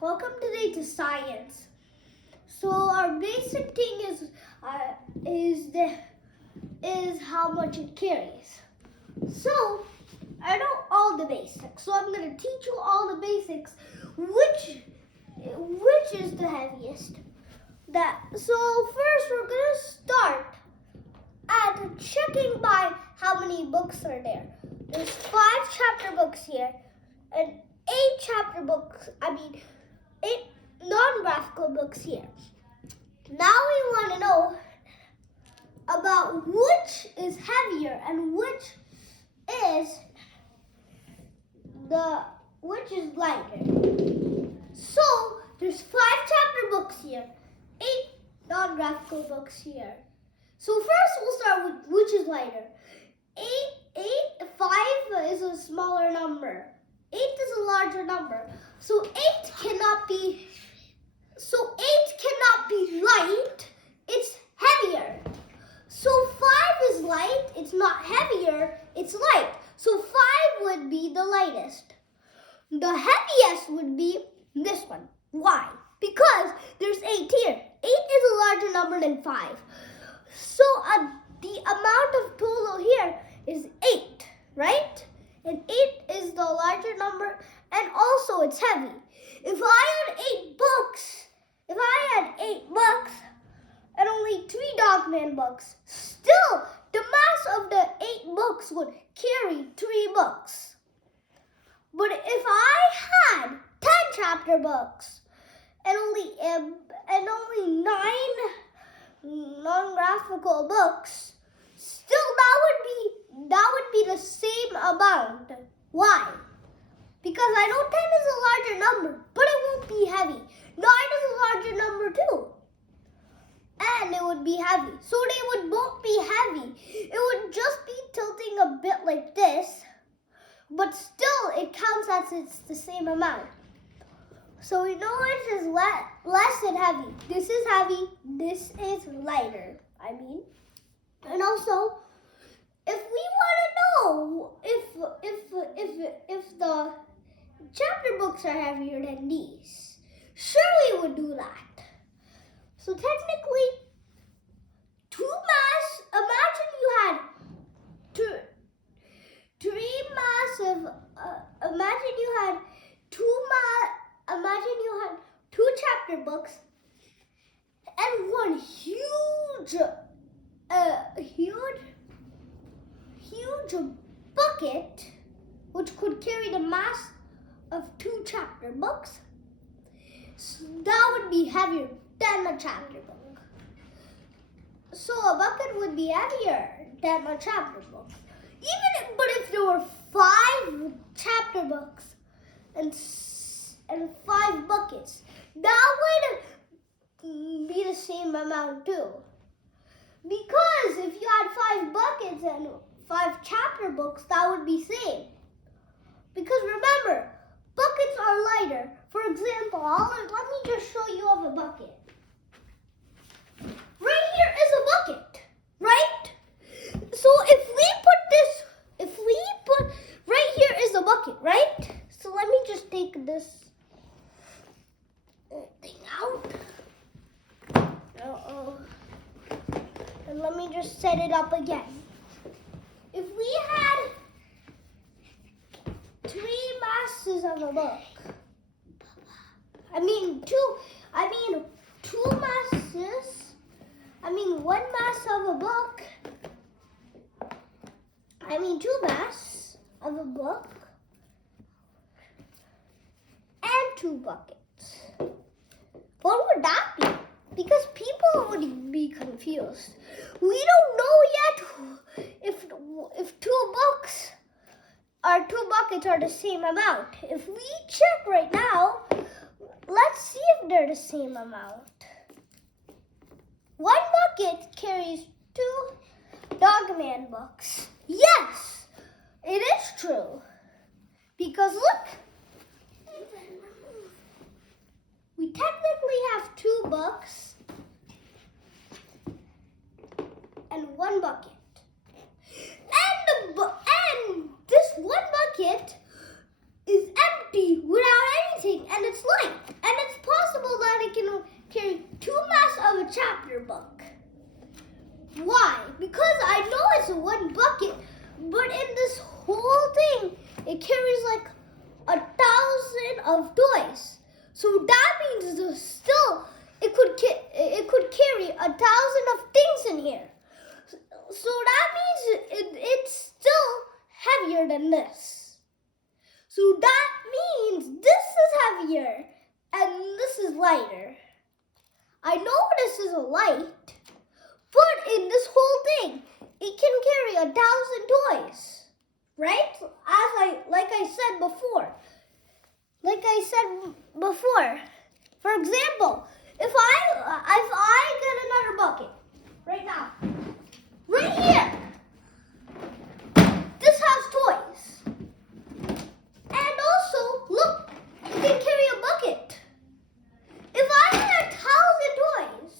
Welcome today to science. So our basic thing is how much it carries. So I know all the basics. So I'm going to teach you all the basics. Which is the heaviest? So first we're going to start at checking by how many books are there. There's 5 chapter books here and 8 non-graphical books here. Now we want to know about which is heavier and which is lighter. So there's 5 chapter books here, 8 non-graphical books here. So first we'll start with which is lighter. 5 is a smaller number. 8 is a larger number. So 8 cannot be light. It's heavier. So 5 is light. It's not heavier. It's light. So 5 would be the lightest. The heaviest would be this one. Why? Because there's 8 here. 8 is a larger number than 5. So the amount of total here is 8, right? And 8 is the larger number, and also it's heavy. If I had 8 books and only 3 Dogman books, still the mass of the 8 books would carry 3 books. But if I had 10 chapter books and only 9 non-graphical books, still that would be the same amount. Why? Because I know 10 is a larger number, but it won't be heavy. 9 is a larger number too, and it would be heavy. So they would both be heavy. It would just be tilting a bit like this, but still it counts as it's the same amount. So we know which is less than heavy. This is heavy. This is lighter. And also, if we want to know if the chapter books are heavier than these, sure we would do that. So technically, imagine you had two chapter books and one huge bucket, which could carry the mass of 2 chapter books. So that would be heavier than a chapter book. So a bucket would be heavier than a chapter book. But if there were 5 chapter books and 5 buckets, that would be the same amount too. Because if you had 5 buckets and 5 chapter books, that would be same. Because remember, buckets are lighter. For example, let me just show you of a bucket. Right here is a bucket, right? So right here is a bucket, right? So let me just take this thing out. And let me just set it up again. If we had 3 masses of a book, one mass of a book, 2 mass of a book, and 2 buckets. What would that be? Because people would be confused. We don't know yet if 2 buckets are the same amount. If we check right now, let's see if they're the same amount. 1 bucket carries 2 Dogman books. Yes, it is true. Because look, we technically have 2 books and 1 bucket. And this 1 bucket is empty without anything. thing, and it's light. And it's possible that it can carry 2 mass of a chapter book. Why? Because I know it's one bucket, but in this whole thing, it carries like 1,000 of toys. So that means it could carry 1,000 of things in here. So that means it's still heavier than this. So that means this is heavier and this is lighter. I know this is a light, but in this whole thing, it can carry 1,000 toys, right? Like I said before. For example, if I get another bucket right now, right here, this has toys, and also look, it can carry a bucket. If I had 1,000 toys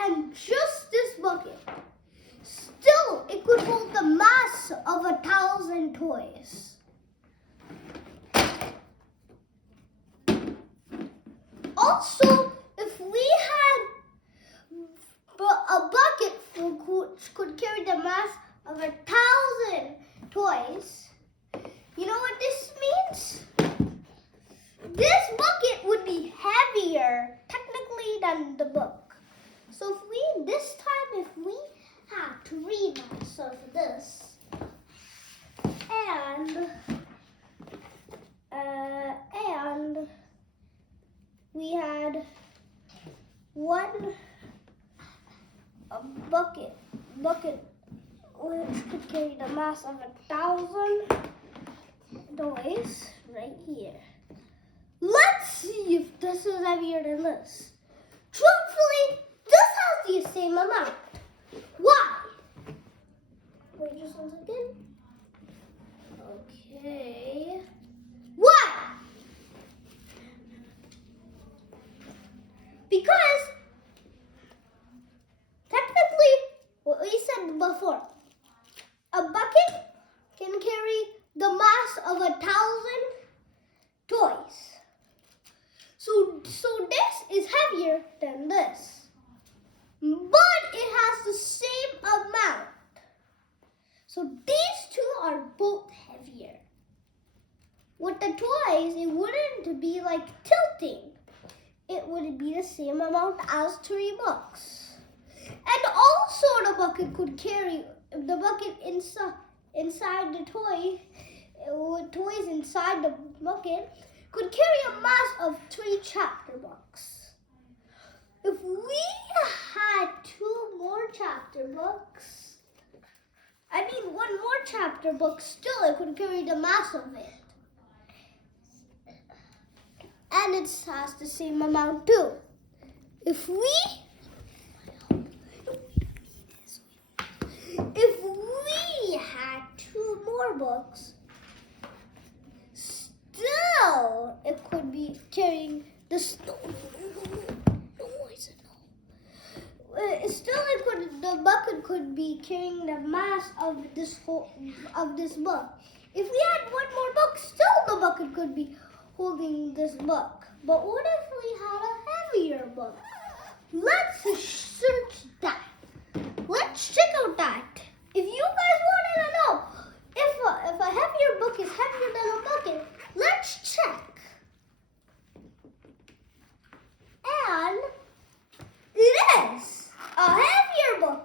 and just this bucket, still it could hold the mass of 1,000 toys. Also, if we had a bucket which could carry the mass of 1,000 toys, you know what this means? This bucket would be heavier technically than the book. So if we had 3 mass of this and we had a bucket which could carry the mass of 1,000 toys right here. Let's see if this is heavier than this. Truthfully, this has the same amount. Why? Wait just one second. Okay. Why? Because technically, what we said before, a bucket can carry the mass of 1,000 toys. So this is heavier than this, but it has the same amount. So these two are both heavier. With the toys, it wouldn't be like tilting. It would be the same amount as 3 books. And also the bucket could carry, the bucket inside the toy, with toys inside the bucket, could carry a mass of 3 chapter books. If we had 2 more chapter books, one more chapter book, still it could carry the mass of it. And it has the same amount too. If we had 2 more books, still it could be carrying this. The bucket could be carrying the mass of this book. If we had 1 more book, still the bucket could be holding this book. But what if we had a heavier book? Let's search that. Let's check out that. If you guys wanted to know if a heavier book is heavier than a bucket, let's check. And it is. A heavier book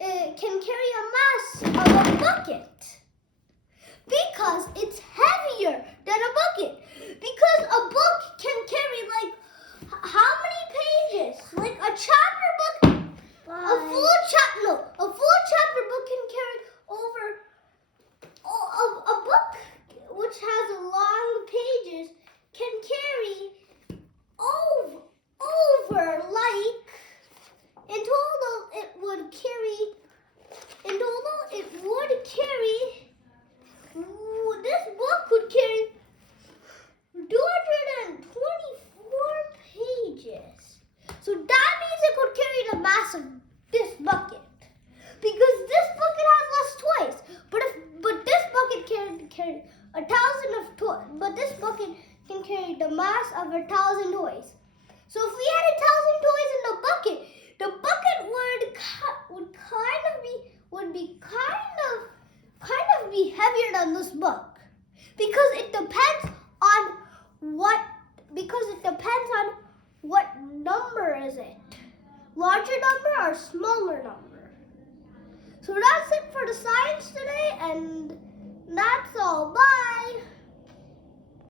can carry a mass of a bucket because it's heavier than a bucket. Because a book can carry like how many pages? Like a chapter book, a full chapter book can carry over a book which has long pages mass of 1,000 toys. So if we had 1,000 toys in the bucket would be heavier than this book, because it depends on what number is it, larger number or smaller number. So that's it for the science today, and that's all. Bye.